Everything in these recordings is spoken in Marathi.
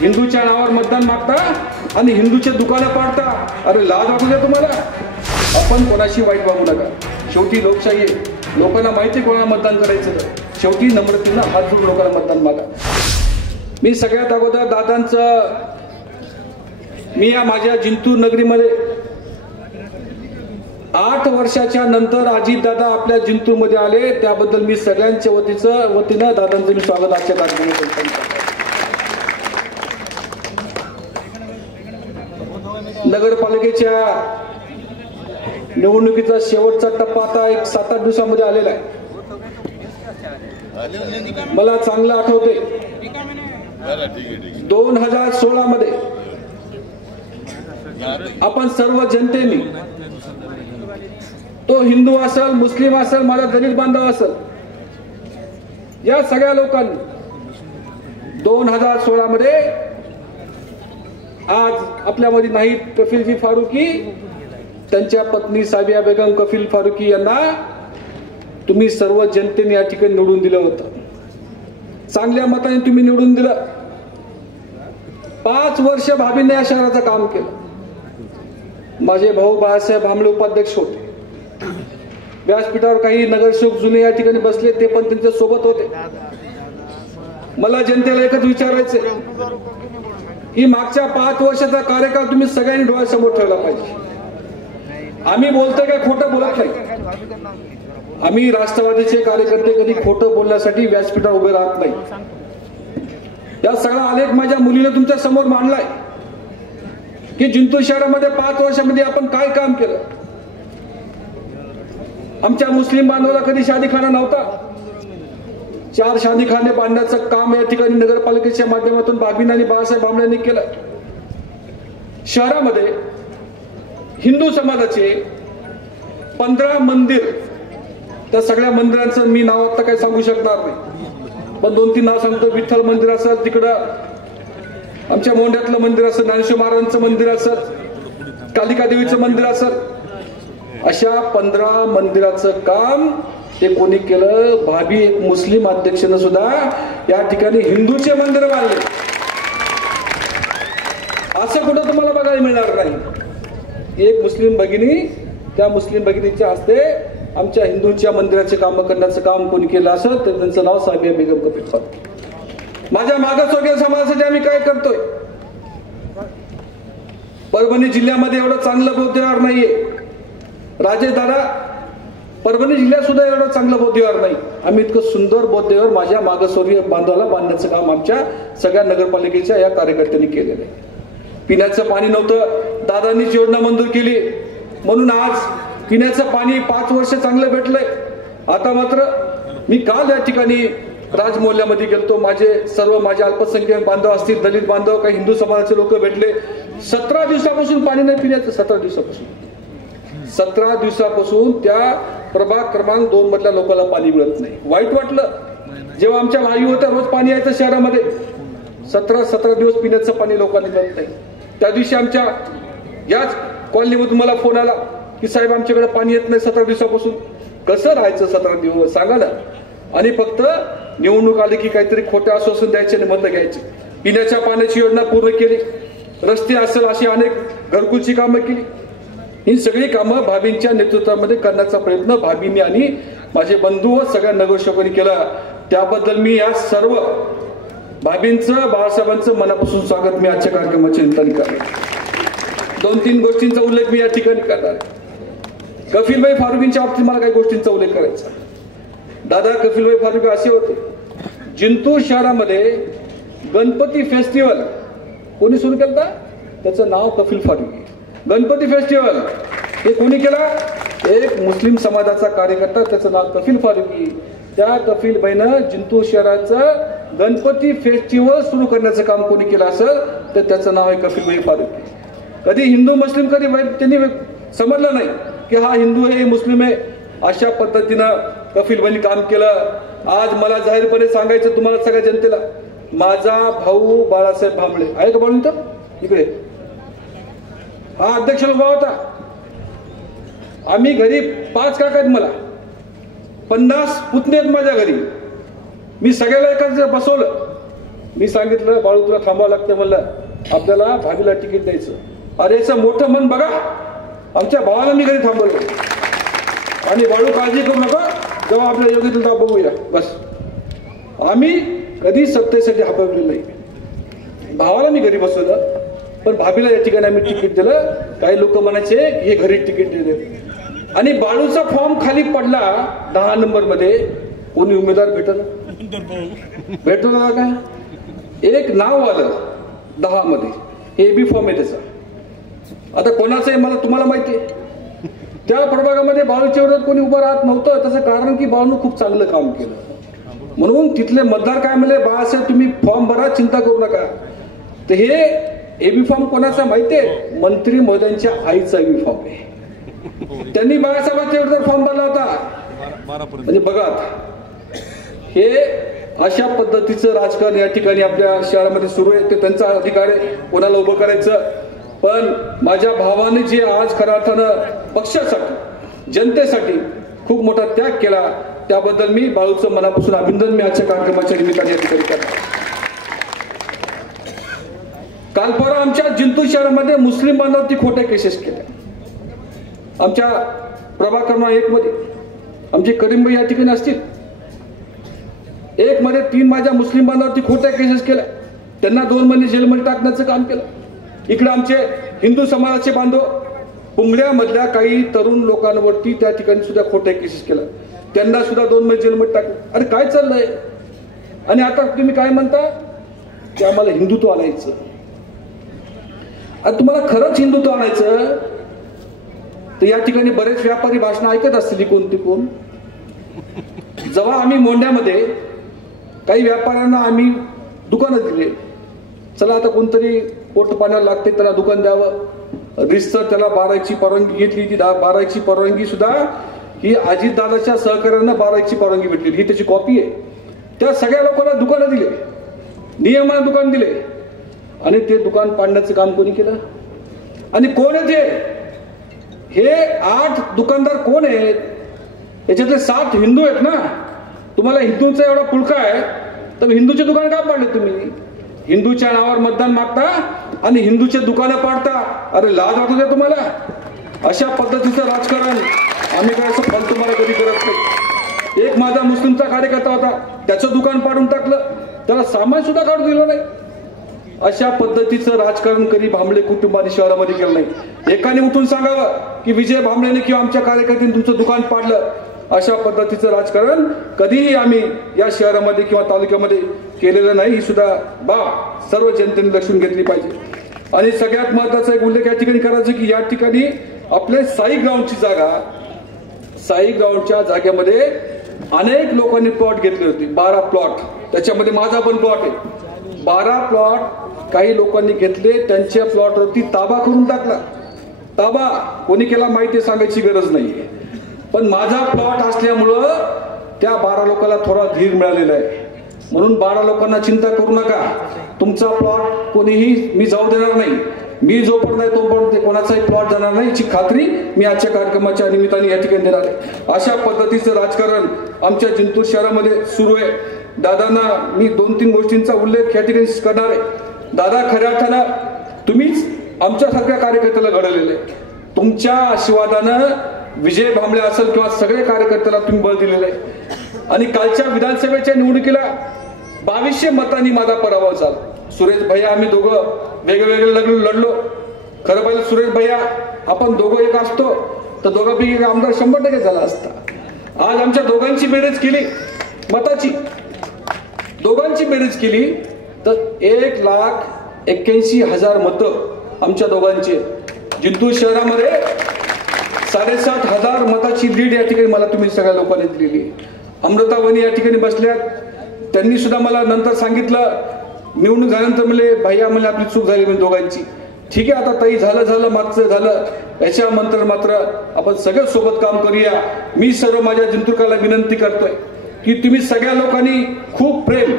हिंदूच्या नावावर मतदान मागता आणि हिंदूचे दुकानं पाडता. अरे लाज वाटू द्या तुम्हाला. आपण कोणाशी वाईट वागू नका. शेवटी लोकशाही आहे. लोकांना माहिती कोणाला मतदान करायचं. शेवटी नम्रतेनं हात जोडून लोकांना मतदान मागा. मी सगळ्यात अगोदर दादांचं, मी या माझ्या जिंतूर नगरीमध्ये 8 वर्षाच्या नंतर अजित दादा आपल्या जिंतूरमध्ये आले, त्याबद्दल मी सगळ्यांच्या वतीनं दादांचं मी स्वागत आजच्या कार्यक्रमात करतो. नगरपालिकेच्या निवडणुकीचा शेवटचा टप्पा आता एक 7-8 दिवसामध्ये आलेला आहे. मला चांगलं आठवते 2016 मध्ये आपण सर्व जनतेने, तो हिंदू असेल, मुस्लिम असेल, माझा दलित बांधव असेल, या सगळ्या लोकांनी 2016 मध्ये, आज आपल्यामध्ये नाहीत कफीलजी फारुकी, त्यांच्या पत्नी साबिया बेगम कफील फारुकी यांना तुम्ही सर्व जनतेने या ठिकाणी निवडून दिलं होतं. चांगल्या मताने तुम्ही निवडून दिलं. 5 वर्ष भाभीने या शहराचं काम केलं. माझे भाऊ बाळासाहेब भांबळे उपाध्यक्ष होते. व्यासपीठावर काही नगरसेवक जुने या ठिकाणी बसले, ते पण त्यांच्या सोबत होते. मला जनतेला एकच विचारायचंय की मागच्या 5 वर्षाचा कार्यकाळ तुम्ही सगळ्यांनी डोळ्यासमोर ठेवला पाहिजे. आम्ही बोलतोय काय खोटं बोलत नाही. आम्ही राष्ट्रवादीचे कार्यकर्ते कधी खोटं बोलण्यासाठी व्यासपीठावर उभे राहत नाही. या सगळा आलेख माझ्या मुलीने तुमच्या समोर मांडलाय की जिंतूर शहरामध्ये 5 वर्षामध्ये आपण काय काम केलं. आमच्या मुस्लिम बांधवाला कधी शादीखाना नव्हता. 4 शादीखाने बांधण्याचं काम या ठिकाणी नगरपालिकेच्या माध्यमातून भाभीन आणि बाळासाहेब भांबळेंनी केलं. शहरामध्ये हिंदू समाजाचे 15 मंदिर, त्या सगळ्या मंदिरांचं मी नाव आता काही सांगू शकणार नाही, पण 2-3 नाव सांगतो. विठ्ठल मंदिर असेल, तिकडं आमच्या मोंढ्यातलं मंदिर असेल, ज्ञानेश्वर महाराजांचं मंदिर असेल, कालिका देवीचं मंदिर असेल, अशा 15 मंदिराचं काम ते कोणी केलं. भाभी एक मुस्लिम अध्यक्षानं सुद्धा या ठिकाणी हिंदूचे मंदिर बांधले. असं कुठं तुम्हाला बघायला मिळणार नाही. एक मुस्लिम भगिनी, त्या मुस्लिम भगिनीच्या हस्ते आमच्या हिंदूंच्या मंदिराचे काम करण्याचं काम कोणी केलं असेल तर त्यांचं नाव साबिया बेगम कफील फारुकी. माझ्या मागासवर्गीय समाजासाठी आम्ही काय करतोय. परभणी जिल्ह्यामध्ये एवढं चांगलं बौद्ध विहार नाहीये. राजेश दादा, परभणी जिल्ह्यात सुद्धा एवढं चांगलं बौद्ध विहार नाही. आम्ही इतकं सुंदर बौद्ध विहार माझ्या मागासवर्गीय बांधवाला बांधण्याचं काम आमच्या सगळ्या नगरपालिकेच्या या कार्यकर्त्यांनी केलेलं आहे. पिण्याचं पाणी नव्हतं, दादांनीच योजना मंजूर केली, म्हणून आज पिण्याचं पाणी 5 वर्ष चांगलं भेटलंय. आता मात्र मी काल या ठिकाणी राजमोहल्ल्यामध्ये गेलतो. माझे अल्पसंख्याक बांधव असतील, दलित बांधव, काही हिंदू समाजाचे लोक भेटले. 17 दिवसापासून पाणी नाही पिण्याचं. 17 दिवसापासून त्या प्रभाग क्रमांक 2 मधल्या लोकांना पाणी मिळत नाही. वाईट वाटलं. जेव्हा आमच्या वाई होत्या, रोज पाणी यायचं शहरामध्ये, 17 दिवस पिण्याचं पाणी लोकांना मिळत नाही. त्या दिवशी आमच्या याच कॉलनीमधून मला फोन आला की साहेब आमच्याकडे पाणी येत नाही 17 दिवसापासून. कसं राहायचं 17 दिवस सांगा ना. आणि फक्त निवडणूक आली की काहीतरी खोटे आश्वासन द्यायचे आणि मतं घ्यायची. पिण्याच्या पाण्याची योजना पूर्ण केली. रस्ते असेल अशी अनेक घरकुलची कामं केली. ही सगळी कामं भाभींच्या नेतृत्वामध्ये करण्याचा प्रयत्न भाभींनी आणि माझे बंधू व सगळ्या नगरसेवकांनी केला. त्याबद्दल मी या सर्व भाभींचं, बाळासाहेबांचं मनापासून स्वागत मी आजच्या कार्यक्रमाच्या निमित्ताने करणार. 2-3 गोष्टींचा उल्लेख मी या ठिकाणी करणार. कफीलभाई फारुकींच्या बाबतीत मला काही गोष्टींचा उल्लेख करायचा. दादा कफीलभाई फारुकी असे होते, जिंतूर शहरामध्ये गणपती फेस्टिवल कोणी सुरू केलं, त्याचं नाव कफील फारुकी. गणपती फेस्टिवल हे कोणी केला, एक मुस्लिम समाजाचा कार्यकर्ता, त्याचं नाव कफील फारुकी. त्या कफीलभाईनं जिंतूर शहराचं गणपती फेस्टिवल सुरू करण्याचं काम कोणी केलं असेल तर त्याचं नाव आहे कफीलभाई फारुकी. कधी हिंदू मुस्लिम कधी त्यांनी समजलं नाही की हा हिंदू आहे मुस्लिम आहे. अशा पद्धतीनं कफीलभाईंनी काम केलं. आज मला जाहीरपणे सांगायचं तुम्हाला सगळ्या जनतेला, माझा भाऊ बाळासाहेब भांबळे आहे का बोलून तर इकडे, हा अध्यक्ष उभा होता. आम्ही घरी 5 काका आहेत, मला 50 पुतणे आहेत माझ्या घरी. मी सगळ्याला एकच बसवलं मी सांगितलं बाळू तुला थांबावं लागतं म्हणलं, आपल्याला भाभीला तिकीट द्यायचं. अरे याचं मोठं मन बघा, आमच्या भावाला मी घरी थांबवलं. आणि बाळू काळजी करू नका, जेव्हा आपल्या योग्य तेव्हा बघूया. बस आम्ही कधी सत्तेसाठी हापवलेलं नाही. भावाला मी घरी बसवलं, पण भाभीला या ठिकाणी आम्ही तिकीट दिलं. काही लोक म्हणायचे हे घरी तिकीट दिले. आणि बाळूचा फॉर्म खाली पडला 10 नंबरमध्ये, कोणी उमेदवार भेटतो ना का, एक नाव आलं 10 मध्ये, एबी फॉर्म आहे त्याचा. आता कोणाचं आहे मला तुम्हाला माहिती आहे. त्या प्रभागामध्ये बाळूच्या विरोधात कोणी उभं राहत नव्हतं. त्याचं कारण की बाळूनं खूप चांगलं काम केलं. म्हणून तिथले मतदार काय म्हणले, बाळासाहेब तुम्ही फॉर्म भरा, चिंता करू नका. तर हे एबी फॉर्म कोणाचा माहितीये, मंत्री महोदयांच्या आईचा एबी फॉर्म आहे. त्यांनी बाळासाहेबांच्या विरोधात फॉर्म भरला होता. म्हणजे बघा हे अशा पद्धतीचं राजकारण या ठिकाणी आपल्या शहरामध्ये सुरू आहे. ते त्यांचा अधिकार आहे कोणाला उभं करायचं. पण माझ्या भावाने जे आज खऱ्या अर्थानं पक्षासाठी जनतेसाठी खूप मोठा त्याग केला, त्याबद्दल मी बाळूचं मनापासून अभिनंदन मी आजच्या कार्यक्रमाच्या निमित्ताने या ठिकाणी करतो. काल परवा आमच्या जिंतूर शहरामध्ये मुस्लिम बांधवांवरती खोट्या केसेस केल्या. आमच्या प्रभाग क्रमांक 1 मध्ये आमचे करीमभाई या ठिकाणी असतील. 1 मध्ये 3 माझ्या मुस्लिम बांधवांवरती खोट्या केसेस केल्या. त्यांना 2 महिने जेलमध्ये टाकण्याचं काम केलं. इकडे आमचे हिंदू समाजाचे बांधव पुंगळ्यामधल्या काही तरुण लोकांवरती त्या ठिकाणी सुद्धा खोट्या केसेस केल्या. त्यांना सुद्धा 2 महिने जेलमध्ये टाकलं. अरे काय चाललंय. आणि आता तुम्ही काय म्हणता की आम्हाला हिंदुत्व आणायचं. आता तुम्हाला खरंच हिंदुत्व आणायचं तर या ठिकाणी बरेच व्यापारी भाषण ऐकत असतील कोणती कोण. जेव्हा आम्ही मोंढ्यामध्ये काही व्यापाऱ्यांना आम्ही दुकानं दिले, चला आता कोणतरी पोट पाण्याला लागते त्याला दुकान द्यावं, रिस्तर त्याला 12ची परवानगी घेतली. ती 12ची परवानगी सुद्धा ही अजितदादाच्या सहकार्यानं 12ची परवानगी भेटली. ही त्याची कॉपी आहे. त्या सगळ्या लोकांना दुकानं दिले, नियमानं दुकान दिले. आणि ते दुकान पाडण्याचं काम कोणी केलं. आणि कोण आहे ते, हे 8 दुकानदार कोण आहेत. याच्यातले 7 हिंदू आहेत ना. तुम्हाला हिंदूंचा एवढा पुळका आहे तर हिंदूचे दुकान का पाडले तुम्ही. हिंदूच्या नावावर मतदान मागता आणि हिंदूचे दुकानं पाडता. अरे लाज वाटू द्या तुम्हाला. अशा पद्धतीचं राजकारण आम्ही काय असं फालतू तुम्हाला कधी करत नाही. एक माझा मुस्लिमचा कार्यकर्ता होता, त्याचं दुकान पाडून टाकलं, त्याला सामान सुद्धा काढून दिलं नाही. अशा पद्धतीचं राजकारण कधी भांबळे कुटुंबाने शहरामध्ये केलं नाही. एकाने उठून सांगावं की विजय भांबळेने किंवा आमच्या कार्यकर्त्यांनी तुमचं दुकान पाडलं. अशा पद्धतीचं राजकारण कधीही आम्ही या शहरामध्ये किंवा तालुक्यामध्ये केलेलं नाही. ही सुद्धा बाब सर्व जनतेने लक्षून घेतली पाहिजे. आणि सगळ्यात महत्वाचा एक उल्लेख या ठिकाणी करायचा की या ठिकाणी आपले साई ग्राउंडची जागा, साई ग्राउंडच्या जागेमध्ये अनेक लोकांनी प्लॉट घेतले होते. 12 प्लॉट, त्याच्यामध्ये माझा पण प्लॉट आहे. 12 प्लॉट काही लोकांनी घेतले, त्यांच्या प्लॉटवरती ताबा करून टाकला. ताबा कोणी केला माहिती सांगायची गरज नाहीये. पण माझा प्लॉट असल्यामुळं त्या 12 लोकांना थोडा धीर मिळालेला आहे. म्हणून 12 लोकांना चिंता करू नका, तुमचा प्लॉट कोणीही मी जाऊ देणार नाही. मी जोपर्यंत आहे तोपर्यंत कोणाचाही प्लॉट जाणार नाही याची खात्री मी आजच्या कार्यक्रमाच्या निमित्ताने या ठिकाणी देणार आहे. अशा पद्धतीचं राजकारण आमच्या जिंतूर शहरामध्ये सुरू आहे. दादांना मी 2-3 गोष्टींचा उल्लेख या ठिकाणी करणार आहे. दादा खऱ्या अर्थानं तुम्हीच आमच्यासारख्या कार्यकर्त्याला घडवलेलं आहे. तुमच्या आशीर्वादानं विजय भांबळे असेल किंवा सगळे कार्यकर्त्याला तुम्ही बळ दिलेलं आहे. आणि कालच्या विधानसभेच्या निवडणुकीला 2200 मतांनी माझा पराभव झाला. सुरेश भैया आम्ही दोघं वेगवेगळे लढलो. खरं पाहिलं सुरेश भैया आपण दोघं एक असतो तर दोघांपैकी आमदार 100% झाला असता. आज आमच्या दोघांची बेरीज केली मताची, दोघांची बेरीज केली तर 1,81,000 मतं आमच्या दोघांचे. जिंतूर शहरामध्ये 7,500 मताची लीड या ठिकाणी मला तुम्ही सगळ्या लोकांनी दिलेली. अमृता वहिनी या ठिकाणी बसल्यात, त्यांनी सुद्धा मला नंतर सांगितलं निवडणूक झाल्यानंतर म्हणले भैया मला आपली चूक झाली म्हणजे दोघांची. ठीक आहे आता ताई झालं मागचं झालं, याच्यानंतर मात्र आपण सगळं सोबत काम करूया. मी सर्व माझ्या जिंतूरकरांना विनंती करतोय की तुम्ही सगळ्या लोकांनी खूप प्रेम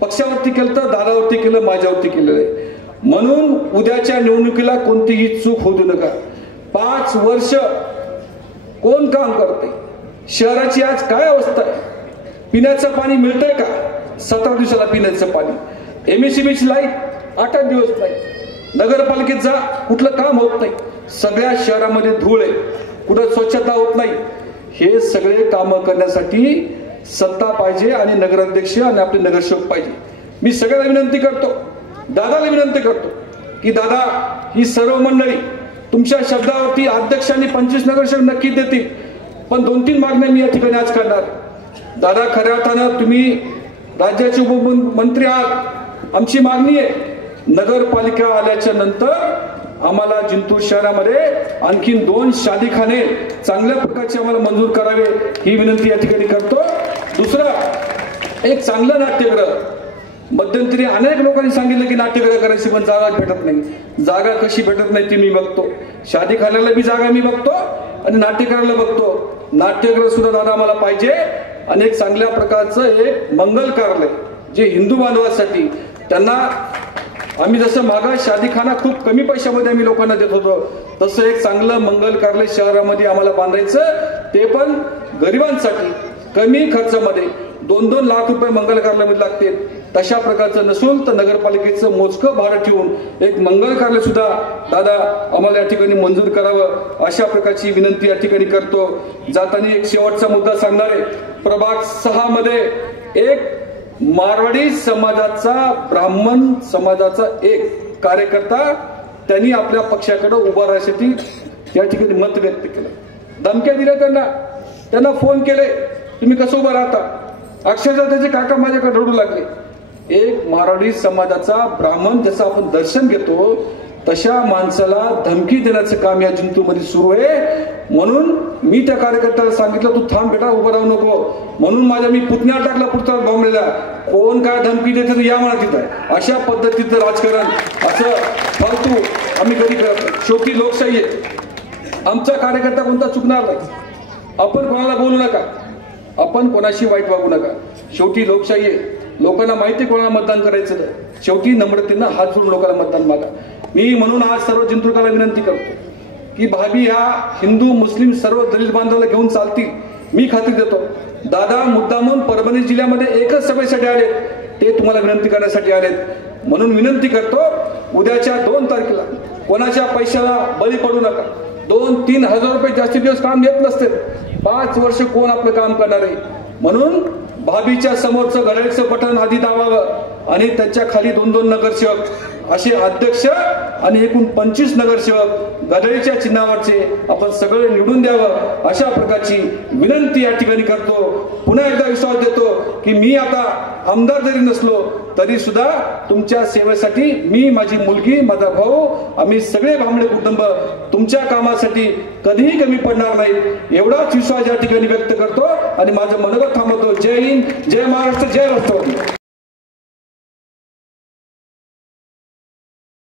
पक्षावरती केलं, दादावरती केलं, माझ्यावरती केलेलं आहे. म्हणून उद्याच्या निवडणुकीला कोणतीही चूक होऊ देऊ नका. 5 वर्ष कोण काम करते. शहराची आज काय अवस्था आहे. पिण्याचं पाणी मिळतंय का. 17 दिवसाला पिण्याचं पाणी. MSCBची लाईट 8 दिवस नाही, नगरपालिकेत जा कुठलं काम होत नाही, सगळ्या शहरामध्ये धूळ आहे, कुठं स्वच्छता होत नाही. हे सगळे कामं करण्यासाठी सत्ता पाहिजे आणि नगराध्यक्ष आणि आपले नगरसेवक पाहिजे. मी सगळ्यांना विनंती करतो, दादाला विनंती करतो की दादा, ही सर्व मंडळी तुमच्या शब्दावरती अध्यक्षांनी 25 नगरसेवक नक्की देतील, पण 2-3 मागण्या मी या ठिकाणी आज करणार. दादा, खऱ्या अर्थानं तुम्ही राज्याचे उपमंत्री आहात, आमची मागणी आहे नगरपालिका आल्याच्या नंतर आम्हाला जिंतूर शहरामध्ये आणखीन 2 शादीखाने चांगल्या प्रकारचे आम्हाला मंजूर करावे, ही विनंती या ठिकाणी करतो. दुसरं, एक चांगलं नाट्यगृह. मध्यंतरी अनेक लोकांनी सांगितलं की नाट्यगृह करायची, पण जागा भेटत नाही. जागा कशी भेटत नाही ती मी बघतो. शादीखान्याला बी जागा मी बघतो आणि नाट्यगृहाला बघतो. नाट्यगृह सुद्धा दादा आम्हाला पाहिजे आणि एक चांगल्या प्रकारचं एक मंगल कार्यालय जे हिंदू बांधवांसाठी, त्यांना आम्ही जसं मागा शादीखाना खूप कमी पैशामध्ये आम्ही लोकांना देत होतो, तसं एक चांगलं मंगल कार्यालय शहरामध्ये आम्हाला बांधायचं, ते पण गरिबांसाठी कमी खर्चामध्ये. 2-2 लाख रुपये मंगल कार्यालयामध्ये लागतील. तशा प्रकारचं नसून तर नगरपालिकेचं मोजकं भाडं ठेवून एक मंगल कार्यालय सुद्धा दादा आम्हाला या ठिकाणी मंजूर करावं, अशा प्रकारची विनंती या ठिकाणी करतो. जाताना एक शेवटचा मुद्दा सांगणार आहे. प्रभाग 6 मध्ये एक मारवाडी समाजाचा, ब्राह्मण समाजाचा एक कार्यकर्ता त्यांनी आपल्या पक्षाकडे उभा राहण्यासाठी या ठिकाणी मत व्यक्त केलं. धमक्या दिल्या, त्यांना फोन केले, तुम्ही कसं उभं राहता. अक्षरशः त्याचे काका माझ्याकडे रडू लागले. एक मारवाडी समाजाचा ब्राह्मण जसं आपण दर्शन घेतो तशा माणसाला धमकी देण्याचं काम या जिंतूरमध्ये सुरू आहे. म्हणून मी त्या कार्यकर्त्याला सांगितलं, तू थांब बेटा, उभं राहू नको. म्हणून माझ्या मी पुतण्या टाकला पुतळा बॉम्बलेला, कोण काय धमकी देते या म्हणत आहे. अशा पद्धतीचं राजकारण असं फालतू आम्ही कधी करत. शेवटी लोकशाही आहे, आमचा कार्यकर्ता कोणता चुकणार नाही. आपण कोणाला बोलू नका, आपण कोणाशी वाईट वागू नका. शेवटी लोकशाही आहे, लोकांना माहिती कोणाला मतदान करायचं. शेवटी नम्रतेनं हात जोडून लोकांना मतदान मागा. मी म्हणून आज सर्व जिंतूरकरांना विनंती करतो की भाभी ह्या हिंदू मुस्लिम सर्व दलित बांधवाला घेऊन चालतील, मी खात्री देतो. दादा मुद्दामून परभणी जिल्ह्यामध्ये एकच सभेसाठी आलेत, ते तुम्हाला विनंती करण्यासाठी आलेत. म्हणून विनंती करतो, उद्याच्या 2 तारखेला कोणाच्या पैशाला बळी पडू नका. 2-3 हजार रुपये जास्तीत जास्त काम देत नसते, 5 वर्ष कोण आपलं काम करणार आहे. म्हणून भाभीच्या समोरचं घड्याळीचं बटन आधी दाबावं आणि त्याच्या खाली 2-2 नगरसेवक असे अध्यक्ष आणि एकूण 25 नगरसेवक घड्याळीच्या चिन्हावरचे आपण सगळे निवडून द्यावं, अशा प्रकारची विनंती या ठिकाणी करतो. पुन्हा एकदा विश्वास देतो की मी आता आमदार जरी नसलो तरी सुद्धा तुमच्या सेवेसाठी मी, माझी मुलगी, माझा भाऊ, आम्ही सगळे भांबळे कुटुंब तुमच्या कामासाठी कधीही कमी पडणार नाही, एवढाच विश्वास या ठिकाणी व्यक्त करतो आणि माझं मनोगत थांबवतो. जय हिंद, जय महाराष्ट्र, जय राष्ट्रवादी.